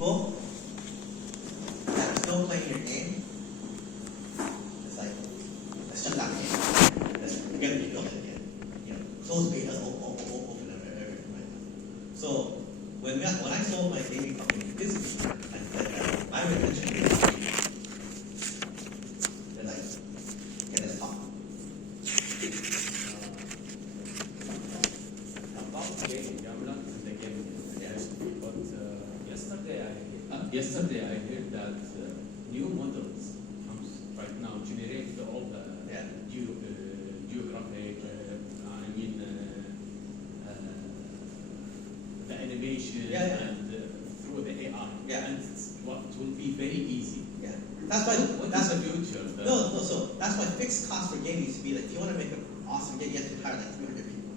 people that are still playing your game, it's like, let's shut down the game. Let's forget we built it again. Close betas, open everything right now. So when I sold my gaming company to business, I said that my retention rate is 3. They're like, okay, let's talk. About gaming, I'm not in the gaming industry, but yesterday I heard that new models comes right now generate all the geographic, the animation and through the AI. And it will be very easy. That's why. That's the future. So that's why fixed cost for gaming used to be like, if you want to make an awesome game, you have to hire like 300 people.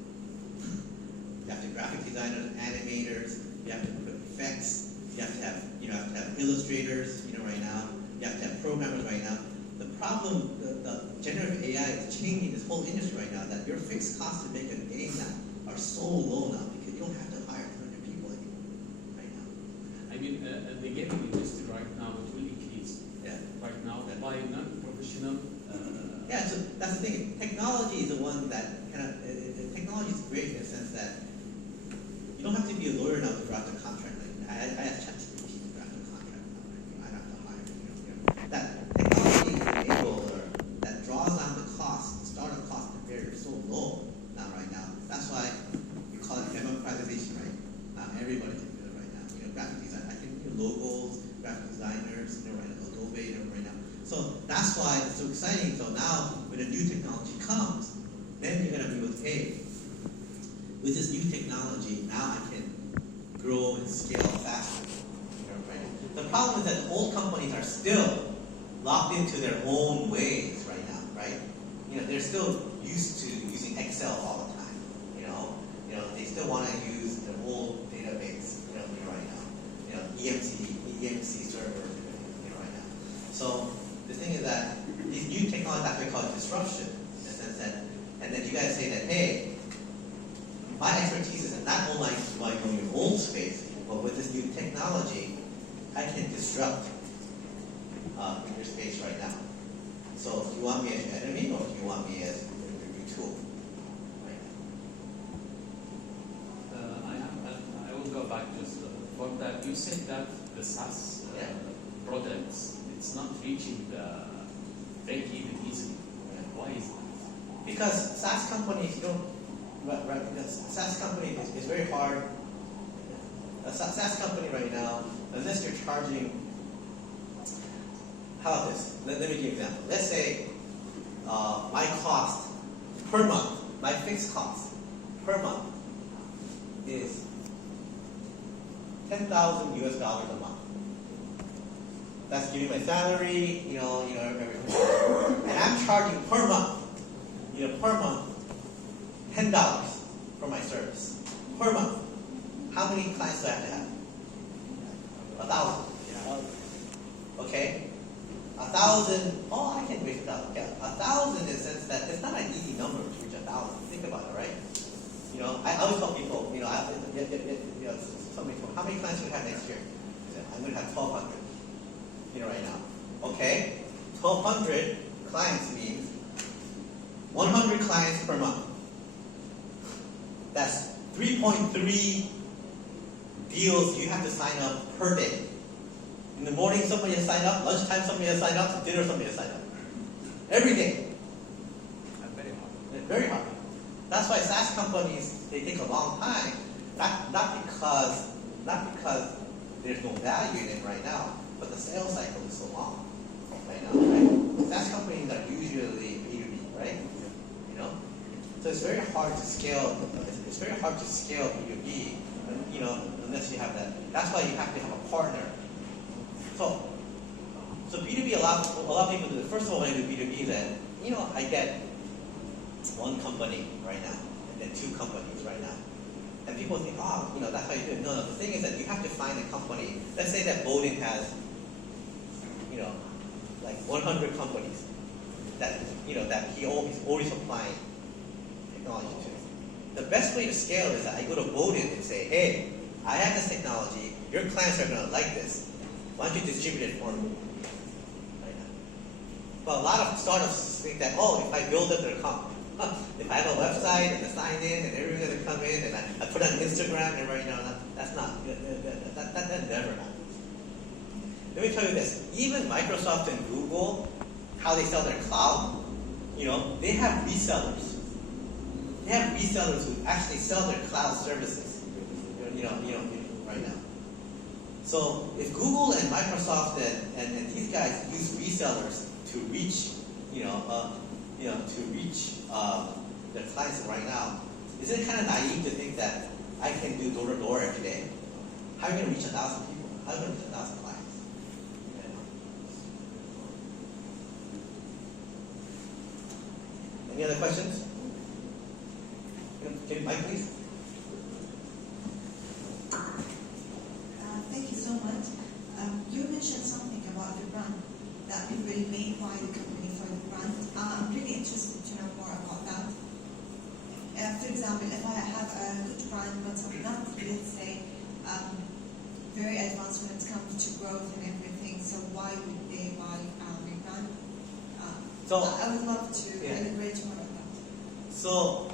You have to graphic designers, animators. You have to put effects. You have to have illustrators. Right now, you have to have programmers right now. The problem, the generative AI is changing this whole industry right now. That your fixed costs to make a game now are so low now because you don't have to hire 300 people anymore right now. I mean, the gaming industry right now it will increase. Right now, by non-professional. So that's the thing. Technology is the one that technology is great in the sense that you don't have to be a lawyer now to draft a contract. I asked ChatGPT to draft a contract now. I don't have to hire. That technology is an enabler that draws down the cost, the startup cost compared to so low right now. That's why we call it democratization, right? Not everybody can do it right now. Graphic design. I think logos, graphic designers, right now, Adobe, right now. So that's why it's so exciting. So now, when a new technology comes, then you're going to be with, hey, with this new technology, now I can grow and scale faster. Right? The problem is that the old companies are still locked into their own ways right now, right? They're still used to using Excel all the time. They still want to use their old database, right now. EMC server, right now. So the thing is that these new technologies, that's what we call disruption, in the sense that, and then you guys say that, hey, my expertise is not only like your old space, but with this new technology, I can disrupt your space right now. So if you want me as your enemy, or if you want me as your tool, right I will go back just for that. You said that the SaaS products, it's not reaching the break-even easily. Why is that? Because SaaS companies SaaS company is very hard. A SaaS company right now, unless you're charging, how about this? Let me give you an example. Let's say my cost per month, my fixed cost per month is $10,000 a month. That's giving my salary, everything. And I'm charging per month, $10 for my service per month. How many clients do I have to have? 1,000. Okay? 1,000. Oh, I can reach 1,000. Yeah, 1,000 in the sense that it's not an easy number to reach 1,000. Think about it, right? I always tell people, somebody told me, how many clients do you have next year? I said, I'm going to have 1,200. Right now. Okay? 1,200 clients means 100 clients per month. That's 3.3 deals you have to sign up per day. In the morning, somebody has signed up. Lunchtime, somebody has signed up. Dinner, somebody has signed up. Every day. That's very hard. Very hard. That's why SaaS companies, they take a long time. Not because there's no value in it right now, but the sales cycle is so long right now, right? SaaS companies are usually B2B, right? So it's very hard to scale. It's very hard to scale B2B, unless you have that. That's why you have to have a partner. So B2B, a lot of people do it. First of all, when I do B2B, then I get one company right now, and then two companies right now. And people think, that's how you do it. No, the thing is that you have to find a company. Let's say that Bowden has, like 100 companies that he's already supplying technology to. The best way to scale is that I go to Bowden and say, hey, I have this technology, your clients are going to like this. Why don't you distribute it for me? Right now. But a lot of startups think that, oh, if I build it, they'll come. If I have a website and I sign in and everyone's going to come in and I put it on Instagram and everybody, that's not, that never happens. Let me tell you this, even Microsoft and Google, how they sell their cloud, they have resellers. They have resellers who actually sell their cloud services, right now. So if Google and Microsoft and these guys use resellers to reach, their clients right now, isn't it kind of naive to think that I can do door to door every day? How are you going to reach 1,000 people? How are you going to reach 1,000 clients? Any other questions? Can you mic, please? Thank you so much. You mentioned something about the brand, that people will may buy the company for the brand. I'm really interested to know more about that. For example, if I have a good brand, but I'm not, let's say, very advanced when it comes to growth and everything, so why would they buy our brand? So I would love to elaborate more on that. So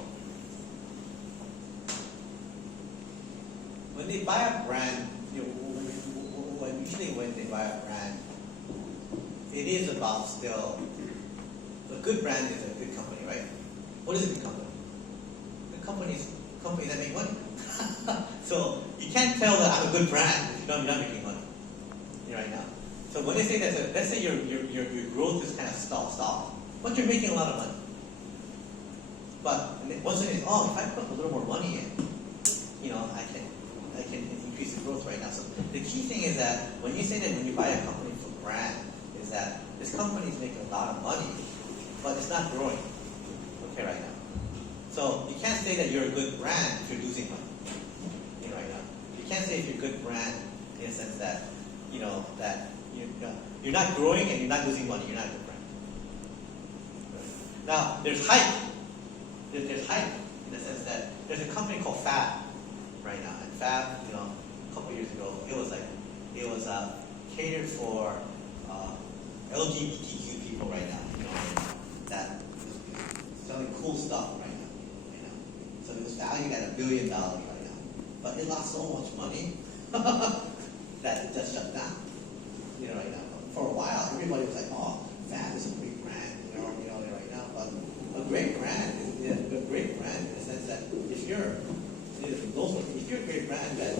when they buy a brand, usually when they buy a brand, it is about still, a good brand is a good company, right? What is a good company? Good company is a company that makes money. So you can't tell that I'm a good brand if you're not making money right now. So when they say that, let's say your growth is kind of stalled, but you're making a lot of money. But once it is, if I put a little more money in, I can increase the growth right now. So the key thing is that when you say that when you buy a company for brand, is that this company is making a lot of money, but it's not growing. Okay, right now. So you can't say that you're a good brand if you're losing money. Right now, you can't say if you're a good brand in a sense that you're not growing and you're not losing money. You're not a good brand. Right. Now there's hype. There's hype in the sense that there's a company called Fab right now, and Fab, a couple years ago, it was catered for LGBTQ people right now, that was selling cool stuff right now, So it was valued at $1 billion right now, but it lost so much money that it just shut down, right now. For a while, everybody was like, "Oh, Fab is a great brand," right now, but a great brand is a great brand in the sense that if you're a great brand that